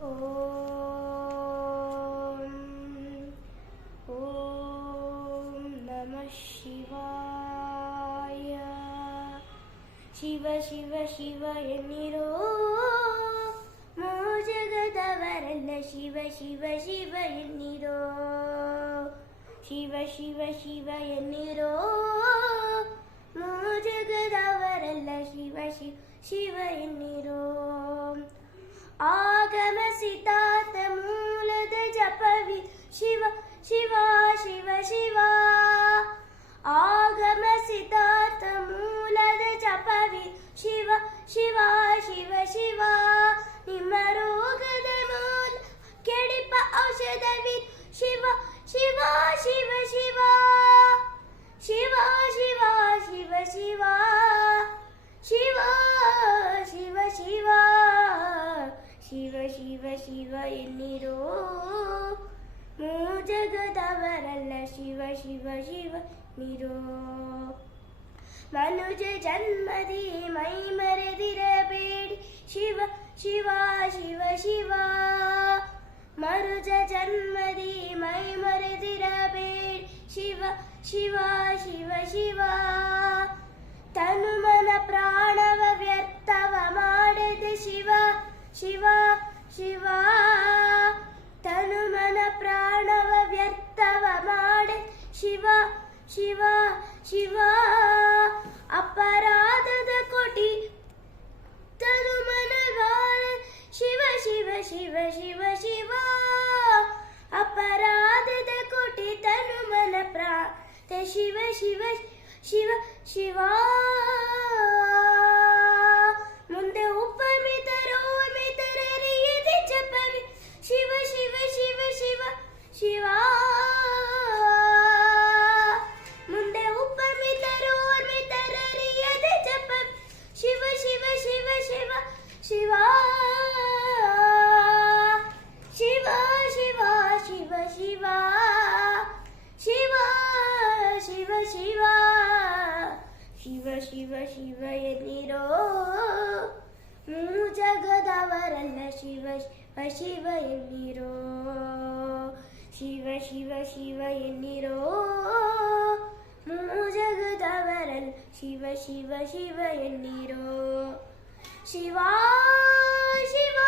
ಓಂ ಓಂ ನಮಃ ಶಿವಾಯ. ಶಿವ ಶಿವ ಶಿವ ಎನ್ನಿರೋ ಮೋಜಗದವರೆಲ್ಲ ಶಿವ ಶಿವ ಶಿವ ಎನ್ನಿರೋ. ಶಿವ ಶಿವ ಶಿವ ಎನ್ನಿರೋ ಮೋಜಗದವರೆಲ್ಲ ಶಿವ ಶಿವ ಶಿವ ಎನ್ನಿರೋ. ಆಗಮ ಸಿದ್ಧಾಂತ ಮೂಲದ ಜಪವಿ ಶಿವ ಶಿವ ಶಿವ ಶಿವ. ಆಗಮ ಸಿದ್ಧಾಂತ ಮೂಲದ ಜಪವಿ ಶಿವ ಶಿವ ಶಿವ ಶಿವ. ನಿಮ್ಮ ರೋಗದ ಮೂಲ ಕೆಡಿಪ ಔಷಧವಿ ಶಿವ ಶಿವ ಶಿವ ಶಿವ. ಶಿವ ಶಿವ ಶಿವ ಶಿವ ಶಿವ ಶಿವ ಶಿವ. ಶಿವ ಶಿವ ಶಿವ ಎನ್ನಿರೋ ಜಗದವರಲ್ಲ ಶಿವ ಶಿವ ಶಿವ ನಿರೋ. ಮನುಜ ಜನ್ಮದಿ ಮೈ ಮರೆದಿರಬೇಡಿ ಶಿವ ಶಿವ ಶಿವ ಶಿವ. ಮನುಜ ಜನ್ಮದಿ ಮೈ ಮರೆದಿರಬೇಡಿ ಶಿವ ಶಿವ ಶಿವ ಶಿವ. ತನು ಮನ ಪ್ರಾಣವ ವ್ಯರ್ಥವ ಮಾಡದೆ ಶಿವ ಶಿವ ಶಿವ. ತನು ಮನ ಪ್ರಾಣವ ವ್ಯರ್ಥವ ಮಾಡೆ ಶಿವ ಶಿವ ಶಿವ. ಅಪರಾಧದ ಕೋಟಿ ತನು ಮನಗಾರ ಶಿವ ಶಿವ ಶಿವ ಶಿವ ಶಿವ. ಅಪರಾಧದ ಕೋಟಿ ತನು ಮನ ಪ್ರಾಣ ಶಿವ ಶಿವ ಶಿವ ಶಿವ. ಮುಂದೆ ಉಪಮಿತರೋ ಮಿತರರಿಯದೆ ಜಪವಿ ಶಿವ ಶಿವ ಶಿವ ಶಿವ ಶಿವ. ಮುಂದೆ ಉಪಮಿತರೋ ಮಿತರರಿಯದೆ ಜಪವಿ ಶಿವ ಶಿವ ಶಿವ ಶಿವ ಶಿವ. ಶಿವ ಶಿವ ಶಿವ ಶಿವ ಶಿವ ಶಿವ ಶಿವ. ಶಿವ ಶಿವ ಶಿವ ಎನ್ನಿರೋ ಜಗದವರಲ್ಲ ಶಿವ ಶಿವ ಶಿವ ಎನ್ನಿರೋ. ಶಿವ ಶಿವ ಶಿವ ಎನ್ನಿರೋ ಜಗದವರಲ್ಲ ಶಿವ ಶಿವ ಶಿವ ಎನ್ನಿರೋ. ಶಿವ ಶಿವ